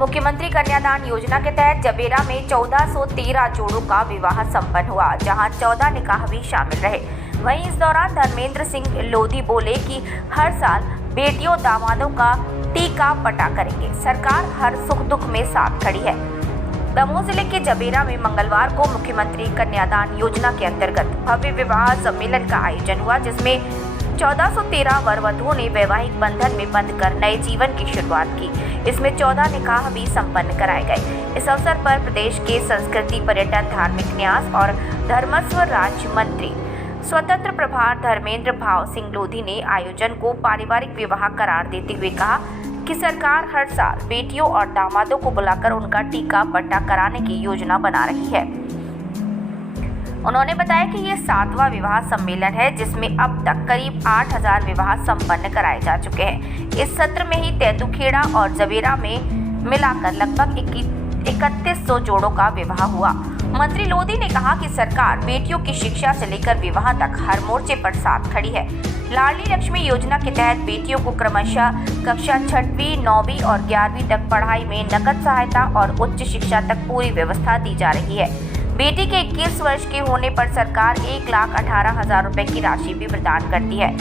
मुख्यमंत्री कन्यादान योजना के तहत जबेरा में 1413 जोड़ों का विवाह संपन्न हुआ, जहां 14 निकाह भी शामिल रहे। वहीं इस दौरान धर्मेंद्र सिंह लोधी बोले कि हर साल बेटियों दामादों का टीका पटा करेंगे। सरकार हर सुख दुख में साथ खड़ी है। दमोह जिले के जबेरा में मंगलवार को मुख्यमंत्री कन्यादान योजना के अंतर्गत भव्य विवाह सम्मेलन का आयोजन हुआ, जिसमें 1413 वर वधुओं ने वैवाहिक बंधन में बंधकर नए जीवन की शुरुआत की। इसमें 14 निकाह भी संपन्न कराए गए। इस अवसर पर प्रदेश के संस्कृति, पर्यटन, धार्मिक न्यास और धर्मस्व राज्य मंत्री स्वतंत्र प्रभार धर्मेंद्र भाव सिंह लोधी ने आयोजन को पारिवारिक विवाह करार देते हुए कहा कि सरकार हर साल बेटियों और दामादों को बुलाकर उनका टीका पट्टा कराने की योजना बना रही है। उन्होंने बताया कि ये 7वां विवाह सम्मेलन है, जिसमें अब तक करीब 8000 विवाह संपन्न कराए जा चुके हैं। इस सत्र में ही तेंदुखेड़ा और जबेरा में मिलाकर लगभग 3100 जोड़ों का विवाह हुआ। मंत्री लोधी ने कहा कि सरकार बेटियों की शिक्षा से लेकर विवाह तक हर मोर्चे पर साथ खड़ी है। लाडली लक्ष्मी योजना के तहत बेटियों को क्रमशः कक्षा 6वीं, 9वीं और 11वीं तक पढ़ाई में नकद सहायता और उच्च शिक्षा तक पूरी व्यवस्था दी जा रही है। बेटी के 21 वर्ष के होने पर सरकार 1,18,000 रुपए की राशि भी प्रदान करती है।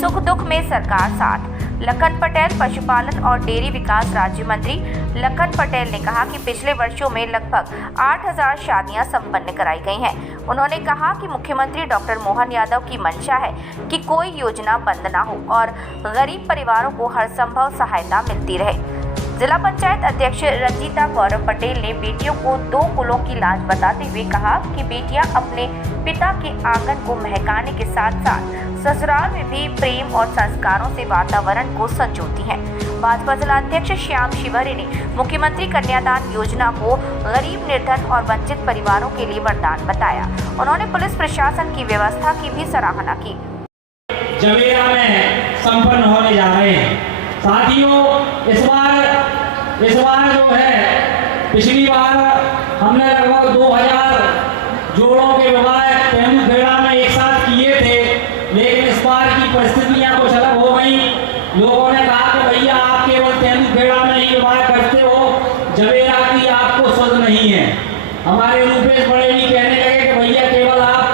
सुख दुख में सरकार साथ। लखन पटेल पशुपालन और डेयरी विकास राज्य मंत्री लखन पटेल ने कहा कि पिछले वर्षों में लगभग 8000 शादियां संपन्न कराई गई हैं। उन्होंने कहा कि मुख्यमंत्री डॉक्टर मोहन यादव की मंशा है कि कोई योजना बंद ना हो और गरीब परिवारों को हर संभव सहायता मिलती रहे। जिला पंचायत अध्यक्ष रंजीता गौरव पटेल ने बेटियों को 2 कुलों की लाज बताते हुए कहा कि बेटियां अपने पिता के आंगन को महकाने के साथ साथ ससुराल में भी प्रेम और संस्कारों से वातावरण को संजोती हैं। भाजपा जिलाध्यक्ष श्याम शिवहरे ने मुख्यमंत्री कन्यादान योजना को गरीब, निर्धन और वंचित परिवारों के लिए वरदान बताया। उन्होंने पुलिस प्रशासन की व्यवस्था की भी सराहना की। जबेरा में संपन्न होने जा रहे हैं। साथियों, इस बार जो है, पिछली बार हमने लगभग 2000 जोड़ों के विवाह तेंदुखेड़ा में एक साथ किए थे, लेकिन इस बार की परिस्थितियां कुछ अलग हो गई। लोगों ने कहा कि भैया आप केवल तेंदुखेड़ा में ही विवाह करते हो, जबेरा की आपको सुध नहीं है। हमारे रूपेश बड़े जी कहने लगे कि भैया केवल आप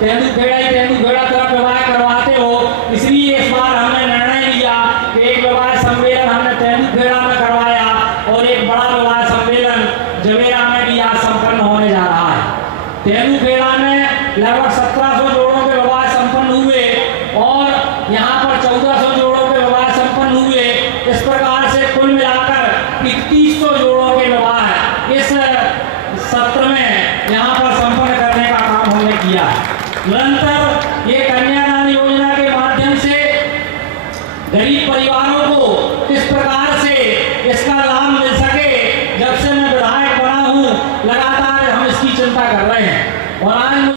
तेंदुखेड़ा तरफ विवाह करवाते हो, इसलिए इस बार हमने निर्णय लिया कि एक विवाह सम्मेलन हमने तेंदुखेड़ा में करवाया और एक बड़ा विवाह सम्मेलन जबेरा में भी आज संपन्न होने जा रहा है। तेंदुखेड़ा में लगभग 1700 जोड़ों के विवाह संपन्न हुए और यहाँ पर 1400 जोड़ों के विवाह संपन्न हुए। इस प्रकार से कुल मिलाकर 3100 जोड़ों के विवाह इस सत्र में यहाँ पर संपन्न करने का काम हमने किया। निरंतर ये कन्यादान योजना के माध्यम से गरीब परिवारों को